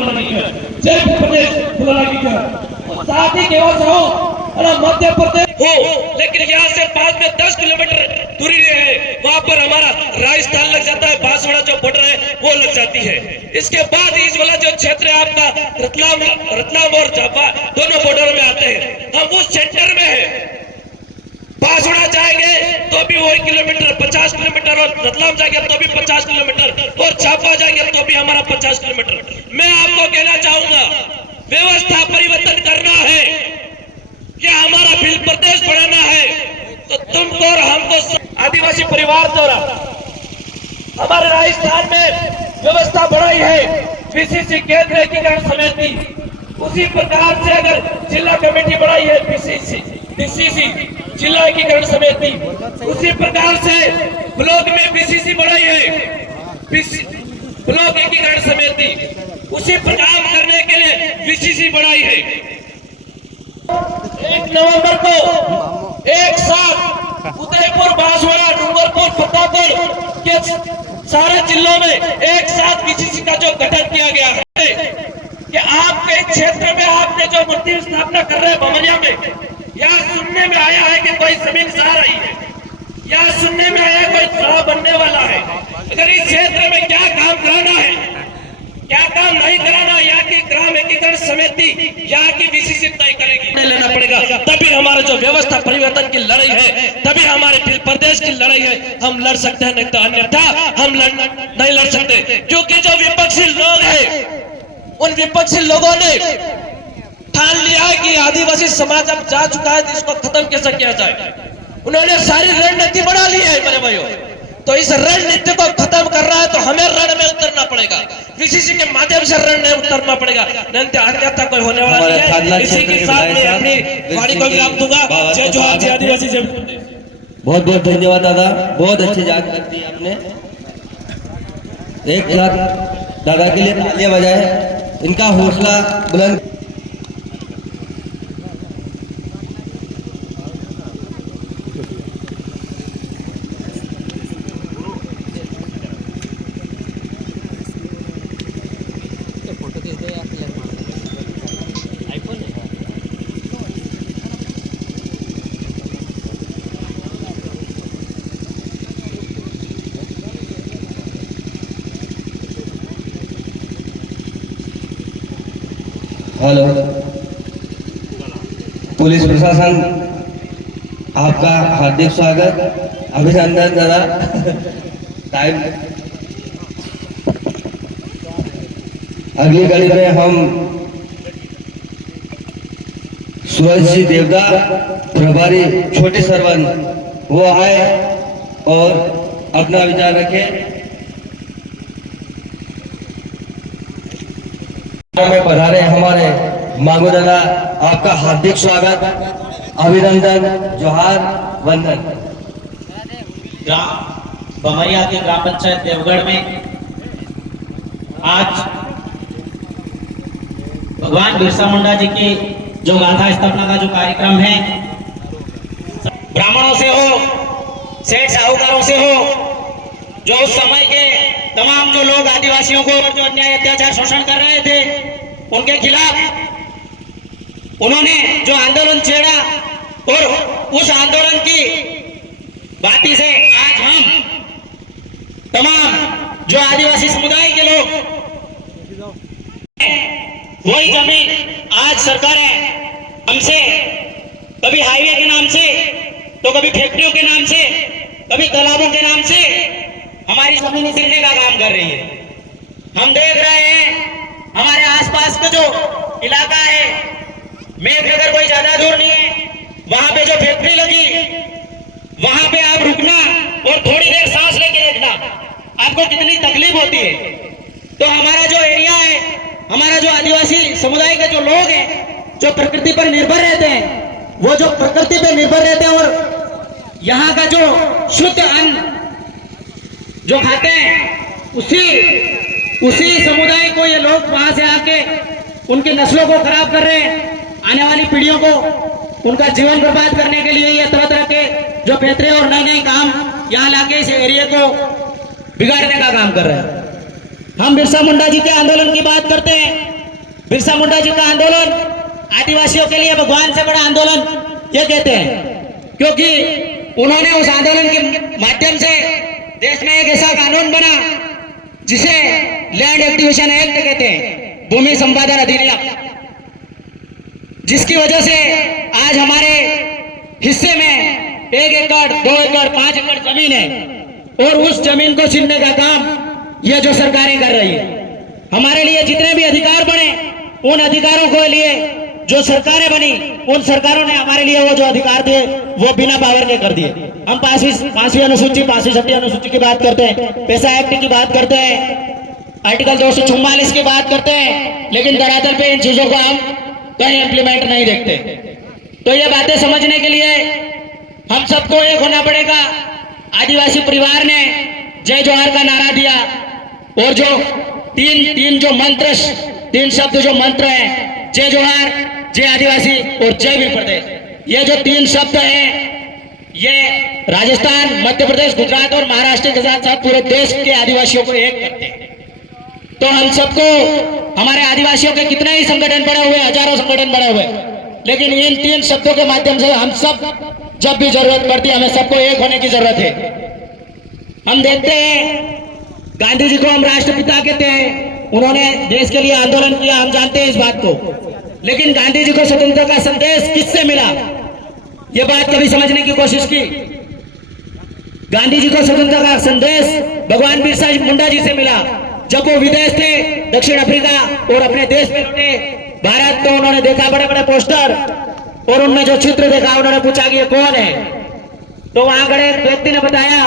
जय प्रदेश। साथ ही केवल चाहूं मध्य प्रदेश हो, लेकिन यहाँ से 5 में 10 किलोमीटर दूरी है, वहां पर हमारा राजस्थान लग जाता है, बांसवाड़ा जो बॉर्डर है वो लग जाती है। इसके बाद इस वाला जो क्षेत्र है आपका रतलाम और झाबा दोनों बॉर्डर में आते हैं, हम उस सेंटर में है। बांसवाड़ा जाएंगे तो भी वही किलोमीटर 50 किलोमीटर, और रतलाम जाएंगे तो भी 50 किलोमीटर, और झाबा जाएंगे तो भी हमारा 50 किलोमीटर। मैं आपको कहना चाहूंगा, व्यवस्था परिवर्तन करना है या हमारा भील प्रदेश बढ़ाना है, तो तुमको और हमको आदिवासी परिवार द्वारा हमारे राजस्थान में व्यवस्था बढ़ाई है, पीसीसी केंद्र एकीकरण समिति। उसी प्रकार से अगर जिला कमेटी बढ़ाई है पीसीसी जिला एकीकरण समिति, उसी प्रकार से ब्लॉक में पीसीसी बढ़ाई है ब्लॉक एकीकरण समिति, उसी प्रकार करने के लिए पीसीसी बढ़ाई है। 1 नवंबर को एक साथ उदयपुर, बांसवाड़ा, डूंगरपुर, प्रतापगढ़ के सारे जिलों में एक साथ पीसीसी का जो गठन किया गया है कि आपके क्षेत्र में आपने जो मूर्ति स्थापना कर रहे हैं बमनिया में, यहाँ सुनने में आया है कि कोई जमीन जा रही है, यहाँ सुनने में आया कोई तालाब बनने वाला है। अगर इस क्षेत्र में क्या काम कराना है, क्या काम नहीं कराना, यहाँ की ग्राम एकीकरण समिति, यहाँ की बीसीसी तय करेगी, लेना पड़ेगा। तभी हमारा जो व्यवस्था परिवर्तन की लड़ाई है, तभी हमारे प्रदेश की लड़ाई है, हम लड़ सकते हैं, नहीं तो अन्यथा हम नहीं लड़ सकते। क्योंकि जो विपक्षी लोग हैं, उन विपक्षी लोगों ने ठान लिया है कि आदिवासी समाज अब जा चुका है, इसको खत्म कैसे किया जाए। उन्होंने सारी रणनीति बना ली है मेरे भाइयों, तो इस रणनीति को खत्म कर रहा है तो हमें रण में उतरना पड़ेगा, पीसीसी के माध्यम से रण में उतरना पड़ेगा, अन्यथा कोई होने वाला नहीं है। इसी के साथ मैं अपनी वाणी को विराम दूंगा। जय जोहार, जय आदिवासी, जय। बहुत बहुत धन्यवाद दादा, बहुत अच्छी जानकारी दी आपने। एक साथ दादा के लिए तालियां बजाए, इनका हौसला बुलंद। हेलो, पुलिस प्रशासन आपका हार्दिक स्वागत, अभिनंदन दादा। टाइम अगली कड़ी में हम सूरज जी देवदा प्रभारी छोटे सरवन वो आए और अपना विचार रखे। में पधारे हमारे मांगो दादा, आपका हार्दिक स्वागत, अभिनंदन, जोहार, वंदन। बमरिया के ग्राम पंचायत देवगढ़ में आज भगवान बिरसा मुंडा जी की जो गाथा स्थापना का जो कार्यक्रम है, ब्राह्मणों से हो, सेठ साहूकारों से हो, जो उस समय के तमाम जो लोग आदिवासियों को जो अन्याय अत्याचार शोषण कर रहे थे, उनके खिलाफ उन्होंने जो आंदोलन छेड़ा, और उस आंदोलन की बाती से आज हम तमाम जो आदिवासी समुदाय के लोग, वही जमीन आज सरकारें हमसे कभी हाईवे के नाम से, तो कभी फैक्ट्रियों के नाम से, कभी तालाबों के नाम से हमारी जमीन छीनने का काम कर रही है। हम देख रहे हैं हमारे आसपास का जो इलाका है, मेघनगर कोई ज्यादा दूर नहीं है, वहां पे जो फैक्ट्री लगी, वहां पे आप रुकना और थोड़ी देर सांस लेके देखना, आपको कितनी तकलीफ होती है। तो हमारा जो एरिया है, हमारा जो आदिवासी समुदाय के जो लोग हैं, जो प्रकृति पर निर्भर रहते हैं, वो जो प्रकृति पर निर्भर रहते हैं और यहाँ का जो शुद्ध अन्न जो खाते हैं, उसी समुदाय को ये लोग वहां से आके उनकी नस्लों को खराब कर रहे हैं, आने वाली पीढ़ियों को उनका जीवन बर्बाद करने के लिए ये तरह तरह के जो फैक्ट्री और नए नए काम यहाँ लाके इस एरिया को बिगाड़ने का काम कर रहे हैं। हम बिरसा मुंडा जी के आंदोलन की बात करते हैं। बिरसा मुंडा जी का आंदोलन आदिवासियों के लिए भगवान से बड़ा आंदोलन ये कहते हैं, क्योंकि उन्होंने उस आंदोलन के माध्यम से देश में एक ऐसा कानून बना जिसे लैंड एक्टिवेशन एक्ट कहते हैं, भूमि संपादन अधिनियम, जिसकी वजह से आज हमारे हिस्से में 1 एकड़ 2 एकड़ 5 एकड़ जमीन है और उस जमीन को छीनने का काम ये जो सरकारें कर रही है। हमारे लिए जितने भी अधिकार बने उन अधिकारों के लिए जो सरकारें बनी उन सरकारों ने हमारे लिए वो जो अधिकार दिए वो बिना पावर के कर दिए। हम पांचवी अनुसूची 5वीं 6वीं अनुसूची की बात करते हैं, पैसा एक्ट की बात करते हैं, आर्टिकल 244 की बात करते हैं, लेकिन धरातल पे इन चीजों को हम कहीं इंप्लीमेंट नहीं देखते। तो ये बातें समझने के लिए हम सबको एक होना पड़ेगा। आदिवासी परिवार ने जय जोहार का नारा दिया और जो तीन जो मंत्र 3 शब्द जो मंत्र है, जय जोहार, जय आदिवासी और जय वीर प्रदेश, ये जो 3 शब्द हैं ये राजस्थान, मध्य प्रदेश, गुजरात और महाराष्ट्र के साथ साथ पूरे देश के आदिवासियों को एक करते हैं। तो हम सबको, हमारे आदिवासियों के कितने ही संगठन बने हुए, हजारों संगठन बने हुए, लेकिन इन 3 शब्दों के माध्यम से हम सब जब भी जरूरत पड़ती है हमें सबको एक होने की जरूरत है। हम देखते हैं गांधी जी को हम राष्ट्रपिता कहते हैं, उन्होंने देश के लिए आंदोलन किया, हम जानते हैं इस बात को, लेकिन गांधी जी को स्वतंत्रता का संदेश किससे मिला ये बात कभी समझने की कोशिश की। गांधी जी को स्वतंत्रता का संदेश भगवान बिरसा मुंडा जी से मिला। जब वो विदेश थे, दक्षिण अफ्रीका और अपने देश में लौटे भारत, तो उन्होंने देखा बड़े बड़े पोस्टर और उनमें जो चित्र देखा, उन्होंने पूछा कि ये कौन है, तो वहां खड़े व्यक्ति ने बताया